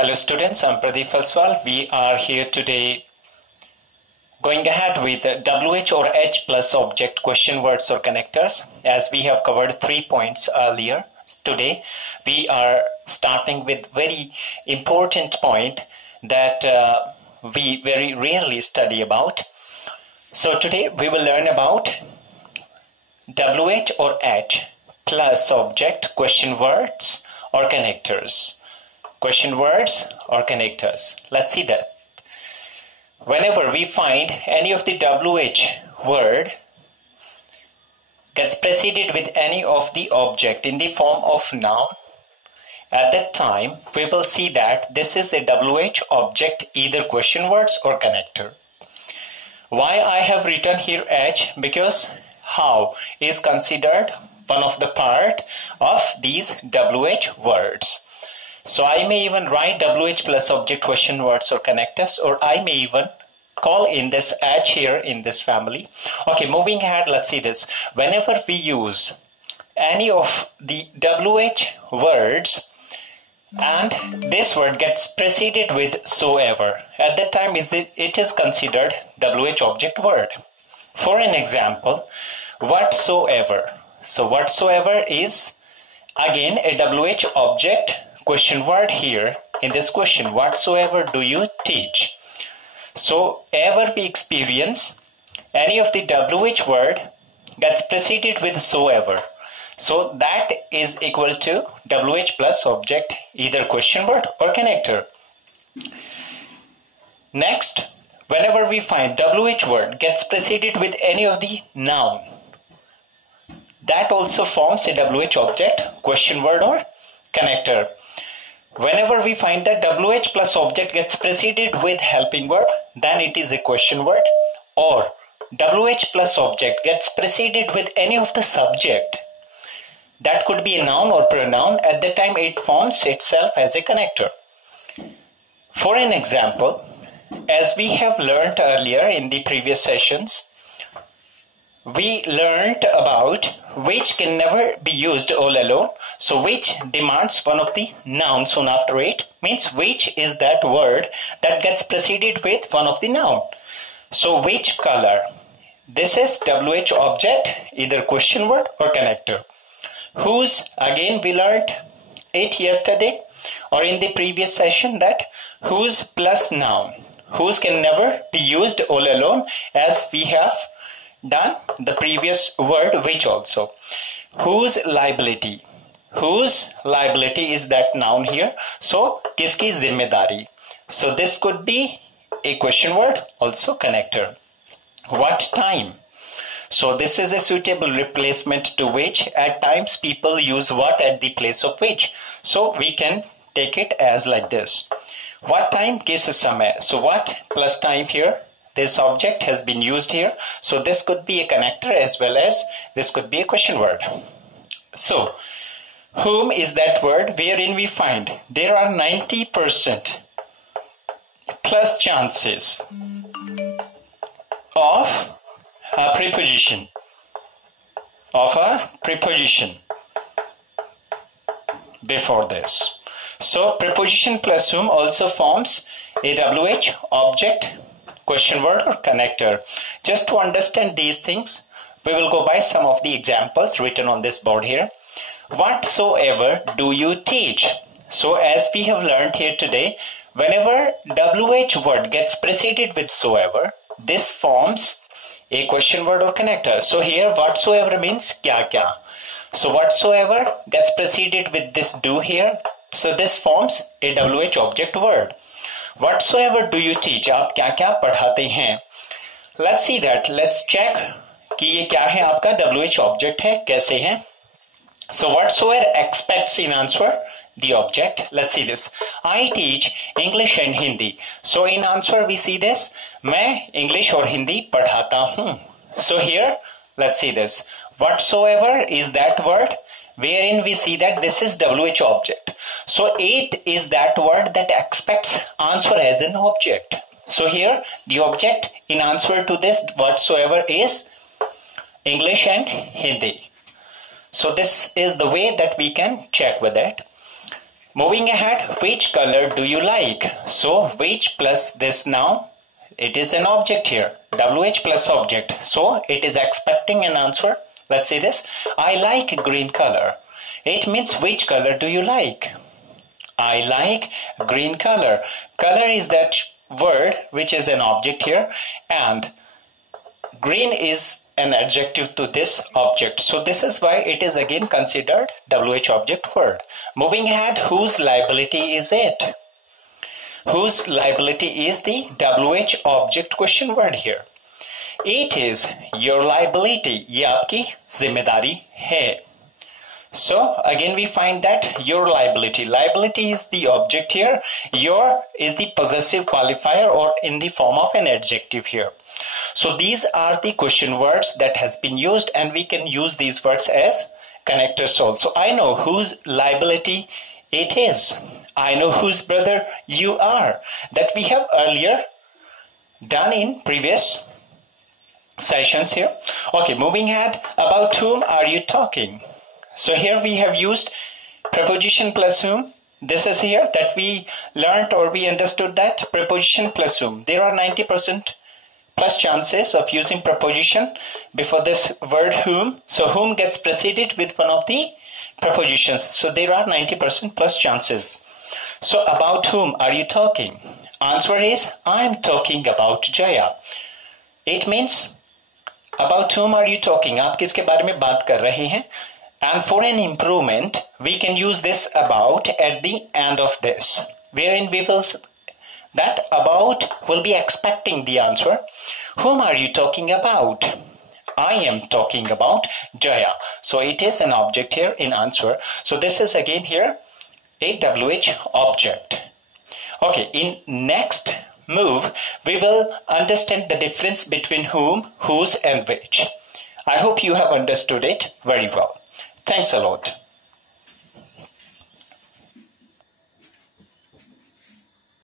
Hello students, I'm Pradeep Falswal. We are here today going ahead with WH or H plus object question words or connectors. As we have covered 3 points earlier, today we are starting with very important point that we very rarely study about. So today we will learn about WH or H plus object question words or connectors. Question words or connectors. Let's see that. Whenever we find any of the WH word gets preceded with any of the object in the form of noun, at that time we will see that this is a WH object, either question words or connector. Why I have written here H? Because how is considered one of the part of these WH words. So I may even write WH plus object question words or connectors, or I may even call in this H here in this family. Okay, moving ahead, let's see this. Whenever we use any of the WH words and this word gets preceded with soever, at that time it is considered WH object word. For an example, whatsoever. So whatsoever is again a WH object question word here in this question. Whatsoever do you teach? So ever we experience any of the WH word gets preceded with soever. So that is equal to WH plus object, either question word or connector. Next, whenever we find WH word gets preceded with any of the noun, that also forms a WH object, question word or connector. Whenever we find that WH plus object gets preceded with helping verb, then it is a question word, or WH plus object gets preceded with any of the subject. That could be a noun or pronoun. At that time it forms itself as a connector. For an example, as we have learned earlier in the previous sessions, we learned about which can never be used all alone. So which demands one of the nouns soon after it, means which is that word that gets preceded with one of the noun. So which color? This is WH object, either question word or connector. Whose, again we learned it yesterday or in the previous session, that whose plus noun. Whose can never be used all alone, as we have done the previous word which also. Whose liability. Whose liability is that noun here. So kiski zimmedari. So this could be a question word, also connector. What time? So this is a suitable replacement to which. At times people use what at the place of which. So we can take it as like this. What time? Kis samay. So what plus time here. This object has been used here. So this could be a connector as well as this could be a question word. So whom is that word wherein we find there are 90% plus chances of a preposition. Before this. So preposition plus whom also forms a WH object, question word or connector. Just to understand these things, we will go by some of the examples written on this board here. Whatsoever do you teach? So as we have learned here today, whenever WH word gets preceded with soever, this forms a question word or connector. So here whatsoever means kya kya. So whatsoever gets preceded with this do here. So this forms a WH object word. Whatsoever do you teach? आप क्या क्या पढ़ाते हैं? Let's see that. Let's check कि ये क्या है आपका WH object है, कैसे है? So whatsoever expects in answer the object. Let's see this. I teach English and Hindi. So in answer we see this. मैं English और हिंदी पढ़ाता हूँ. So here let's see this. Whatsoever is that word wherein we see that this is WH object. So it is that word that expects answer as an object. So here the object in answer to this whatsoever is English and Hindi. So this is the way that we can check with it. Moving ahead, which color do you like? So which plus this noun, it is an object here. WH plus object. So it is expecting an answer. Let's see this. I like green color. It means which color do you like? I like green color. Color is that word which is an object here, and green is an adjective to this object. So this is why it is again considered WH object word. Moving ahead, whose liability is it? Whose liability is the WH object question word here? It is your liability. ये आपकी जिम्मेदारी है. So again we find that your liability. Liability is the object here. Your is the possessive qualifier or in the form of an adjective here. So these are the question words that has been used, and we can use these words as connectors also. I know whose liability it is. I know whose brother you are. That we have earlier done in previous sessions here. Okay, moving ahead. About whom are you talking? So here we have used preposition plus whom. This is here that we learned or we understood that preposition plus whom. There are 90% plus chances of using preposition before this word whom. So whom gets preceded with one of the prepositions. So there are 90% plus chances. So about whom are you talking? Answer is I'm talking about Jaya. It means about whom are you talking? आप किसके बारे में बात कर रहे हैं? And for an improvement, we can use this about at the end of this, wherein we will, that about will be expecting the answer. Whom are you talking about? I am talking about Jaya. So it is an object here in answer. So this is again here a WH object. Okay, in next move, we will understand the difference between whom, whose, and which. I hope you have understood it very well. Thanks a lot.